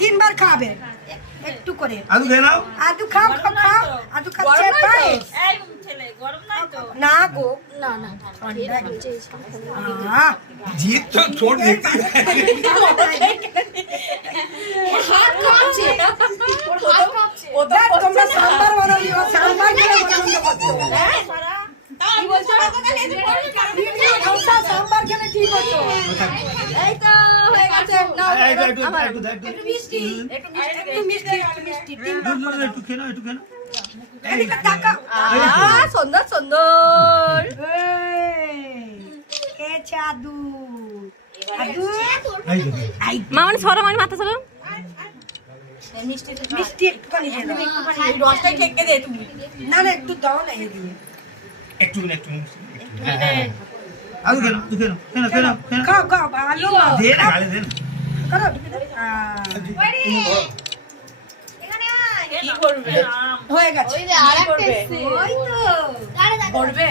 তিনবার খাবে একটু করে। আলু খেয়ে নাও। আলু খাও খাও খাও। আলু খাচ্ছে পায়েস না গো না না জিত তো ছোট দেখতে হাত কাঁপছে ওর হাত কাঁপছে ওদের তোমরা সাম্বার বানাবি ও সাম্বার খেলে বন্ধ করতে কি বলছো সাম্বার খেলে ঠিক হতো। এই তো হয়ে গেছে নাও একটু মিষ্টি একটু মিষ্টি একটু মিষ্টি তিনবার করে একটু খেয়ে নাও একটু খেয়ে নাও। এদিকে তাকা। সুন্দর সুন্দর এ চাদু আদু আই মামনি সরো মানে মাথা সরো মিষ্টি একটুখানি দিয়ে দাও। রসটাই ঠেকে দে তুমি না না একটু দাও না এদিকে একটু আলু খেয়ে নাও তুই খেয়ে নাও খেয়ে নাও খেয়ে নাও খাও খাও আলু দে না গালে দে না। করো কি করবে হয়ে গেছে ওই যে আরেকটা ওই তো করবে